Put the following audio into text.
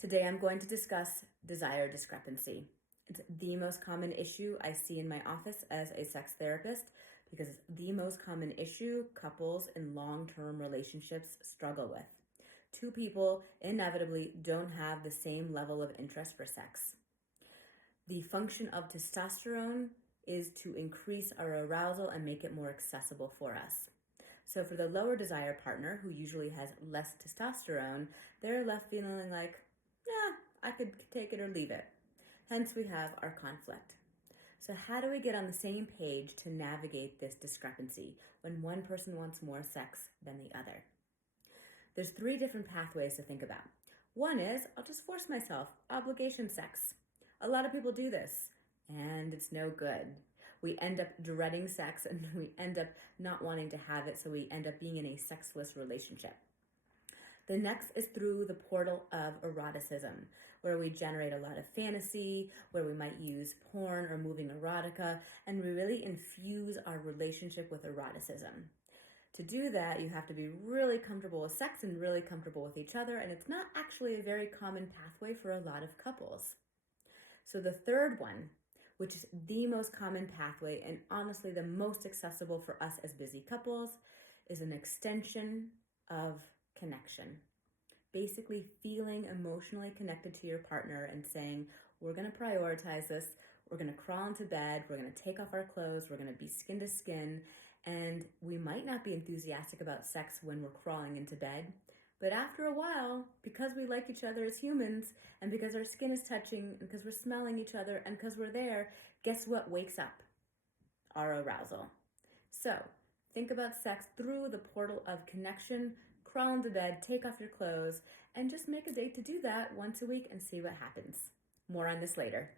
Today I'm going to discuss desire discrepancy. It's the most common issue I see in my office as a sex therapist because it's the most common issue couples in long-term relationships struggle with. Two people inevitably don't have the same level of interest for sex. The function of testosterone is to increase our arousal and make it more accessible for us. So for the lower desire partner, who usually has less testosterone, they're left feeling like, yeah, I could take it or leave it. Hence, we have our conflict. So how do we get on the same page to navigate this discrepancy when one person wants more sex than the other? There's 3 different pathways to think about. One is, I'll just force myself, obligation sex. A lot of people do this, and it's no good. We end up dreading sex and we end up not wanting to have it, so we end up being in a sexless relationship. The next is through the portal of eroticism, where we generate a lot of fantasy, where we might use porn or moving erotica, and we really infuse our relationship with eroticism. To do that, you have to be really comfortable with sex and really comfortable with each other, and it's not actually a very common pathway for a lot of couples. So the third one, which is the most common pathway and honestly the most accessible for us as busy couples, is an extension of connection. Basically feeling emotionally connected to your partner and saying, we're going to prioritize this, we're going to crawl into bed, we're going to take off our clothes, we're going to be skin to skin, and we might not be enthusiastic about sex when we're crawling into bed, but after a while, because we like each other as humans, and because our skin is touching, and because we're smelling each other, and because we're there, guess what wakes up? Our arousal. So, think about sex through the portal of connection, crawl into bed, take off your clothes, and just make a date to do that once a week and see what happens. More on this later.